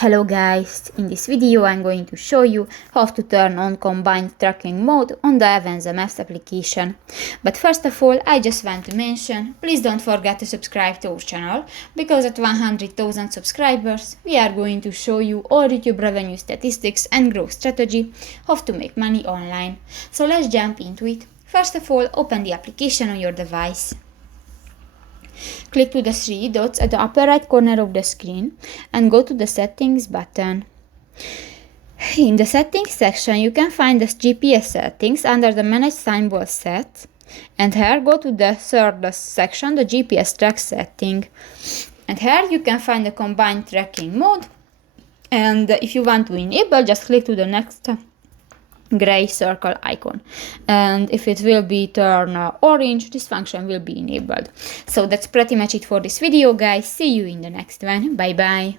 Hello guys, in this video I'm going to show you how to turn on combined tracking mode on the Avenza Maps application. But first of all, I just want to mention, please don't forget to subscribe to our channel, because at 100,000 subscribers we are going to show you all YouTube revenue statistics and growth strategy, how to make money online. So let's jump into it. First of all, open the application on your device. Click to the three dots at the upper right corner of the screen and go to the settings button. In the settings section you can find the GPS settings under the manage symbol set, and here go to the third section, the GPS track setting, and here you can find the combined tracking mode, and if you want to enable, just click to the next gray circle icon, and if it will be turned orange, this function will be enabled. So that's pretty much it for this video, guys. See you in the next one. Bye bye.